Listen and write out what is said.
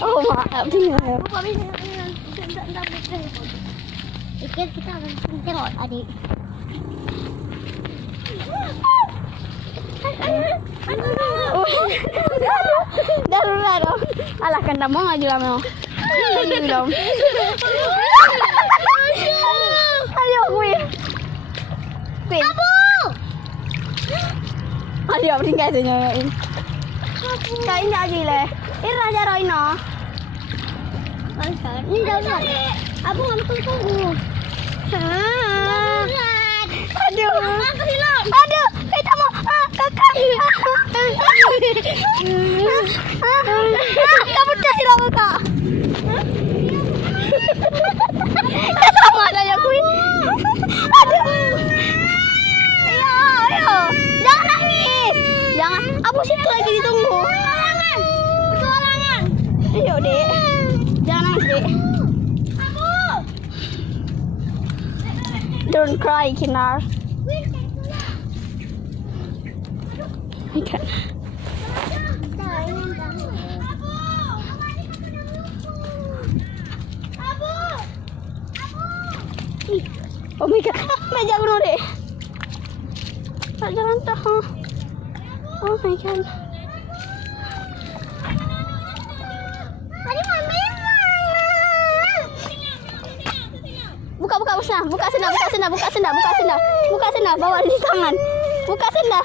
Oh maaf ini. Pikir kita akan tengok adik. Darurat. Alah kan dah mau aja lah mau. Belum. Ayo Queen. Queen. Ayo tinggal saja nyawain. Kain dah aja le. Ira jaro ino. Ini darurat. Abu tunggu. Aduh. Aduh, kita mau kakak. Kamu dah hilang kakak. Dah sama saja Queen. Aduh. Ayo. Jangan nangis. Jangan. Abu situ lagi ditunggu. Petualangan. Ayo, Dek. Jangan nangis, Dek. Don't cry, Kinar. Okay. Oh my god, meja gunung deh. Tak jalan tahu. Oh my god. Buka sana, bawa di tangan. Buka sana.